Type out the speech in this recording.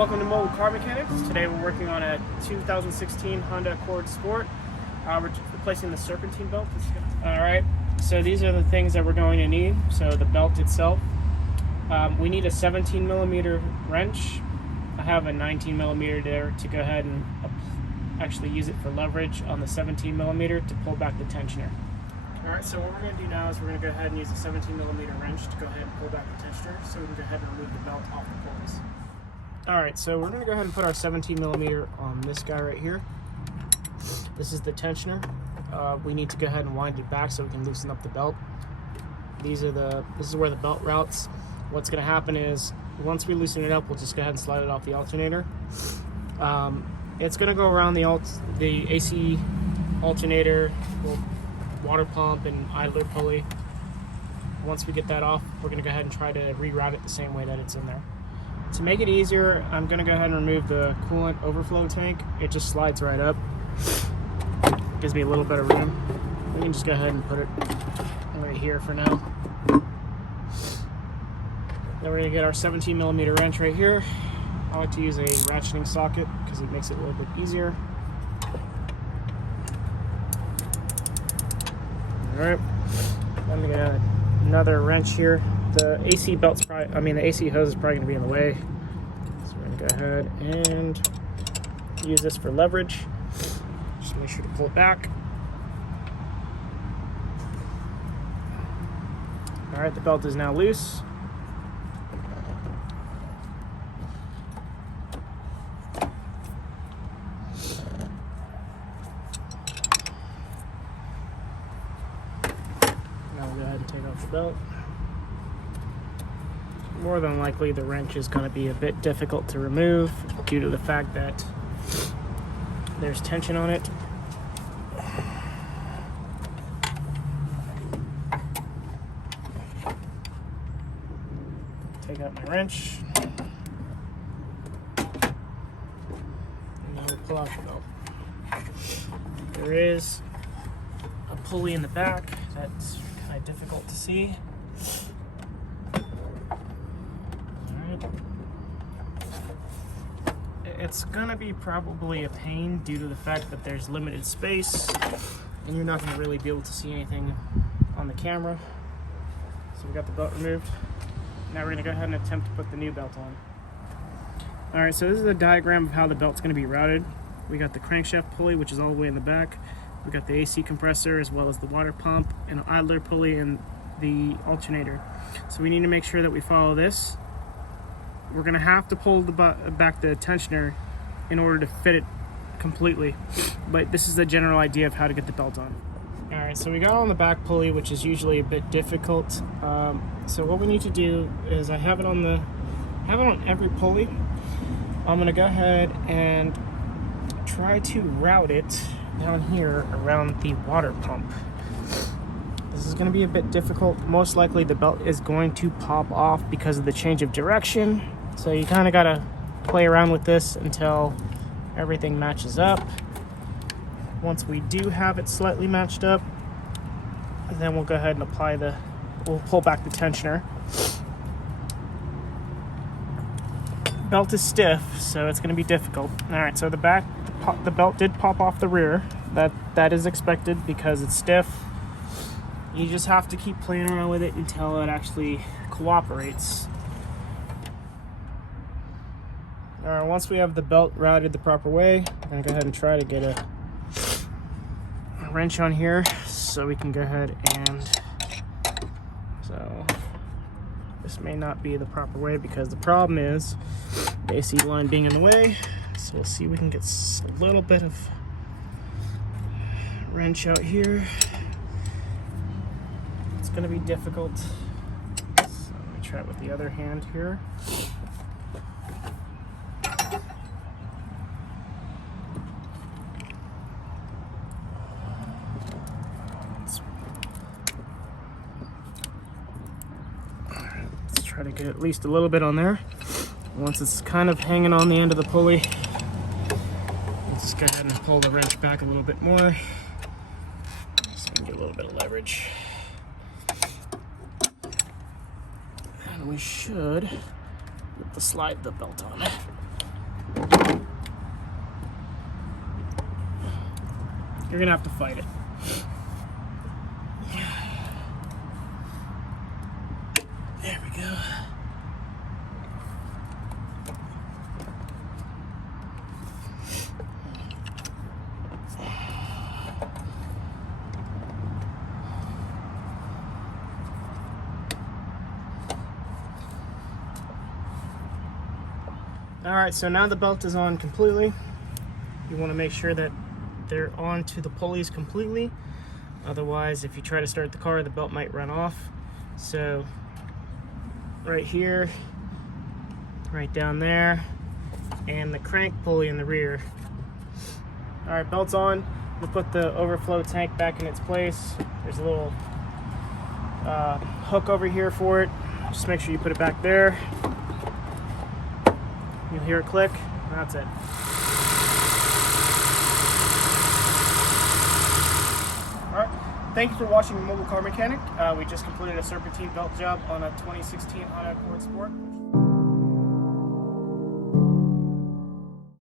Welcome to Mobile Car Mechanics. Today we're working on a 2016 Honda Accord Sport. We're replacing the Serpentine belt. Alright, so these are the things that we're going to need. So the belt itself. We need a 17mm wrench. I have a 19mm there to go ahead and actually use it for leverage on the 17mm to pull back the tensioner. Alright, so what we're going to do now is we're going to go ahead and use a 17mm wrench to go ahead and pull back the tensioner so we can go ahead and remove the belt off the pulleys. Alright, so we're going to go ahead and put our 17mm on this guy right here. This is the tensioner. We need to go ahead and wind it back so we can loosen up the belt. This is where the belt routes. What's going to happen is once we loosen it up, we'll just go ahead and slide it off the alternator. It's going to go around the AC alternator, water pump, and idler pulley. Once we get that off, we're going to go ahead and try to reroute it the same way that it's in there. To make it easier, I'm going to go ahead and remove the coolant overflow tank. It just slides right up. Gives me a little bit of room. We can just go ahead and put it right here for now. Then we're going to get our 17mm wrench right here. I like to use a ratcheting socket because it makes it a little bit easier. Alright, I'm going to get another wrench here. The AC belt's probably, the AC hose is probably going to be in the way. So we're going to go ahead and use this for leverage. Just make sure to pull it back. Alright, the belt is now loose. Now we'll go ahead and take off the belt. More than likely the wrench is going to be a bit difficult to remove due to the fact that there's tension on it. Take out my wrench and then we'll pull out the belt. There is a pulley in the back that's kind of difficult to see. It's gonna be probably a pain due to the fact that there's limited space and you're not gonna really be able to see anything on the camera. So we got the belt removed. Now we're gonna go ahead and attempt to put the new belt on. Alright, so this is a diagram of how the belt's gonna be routed. We got the crankshaft pulley, which is all the way in the back. We got the AC compressor as well as the water pump and an idler pulley and the alternator. So we need to make sure that we follow this. We're going to have to pull back the tensioner in order to fit it completely, but this is the general idea of how to get the belt on. Alright, so we got on the back pulley, which is usually a bit difficult. So what we need to do is I have it on every pulley. I'm going to go ahead and try to route it down here around the water pump. This is going to be a bit difficult. Most likely the belt is going to pop off because of the change of direction. So you kind of got to play around with this until everything matches up. Once we do have it slightly matched up, then we'll go ahead and we'll pull back the tensioner. Belt is stiff, so it's going to be difficult. Alright, so the belt did pop off the rear. That is expected because it's stiff. You just have to keep playing around with it until it actually cooperates. Alright, once we have the belt routed the proper way, I'm going to go ahead and try to get a wrench on here so we can go ahead and... So, this may not be the proper way because the problem is the AC line being in the way. So we'll see if we can get a little bit of wrench out here. It's going to be difficult. So let me try it with the other hand here. Let's try to get at least a little bit on there. Once it's kind of hanging on the end of the pulley, let's just go ahead and pull the wrench back a little bit more so we can get a little bit of leverage. And we should slide the belt on. you're gonna have to fight it. There we go. Alright, so now the belt is on completely. You want to make sure that they're onto the pulleys completely. Otherwise, if you try to start the car, the belt might run off. So, right here, right down there, and the crank pulley in the rear. Alright, belt's on. I'm going to put the overflow tank back in its place. There's a little hook over here for it. Just make sure you put it back there. You'll hear it click, and that's it. Alright, thank you for watching the Mobile Car Mechanic. We just completed a Serpentine belt job on a 2016 Honda Accord Sport.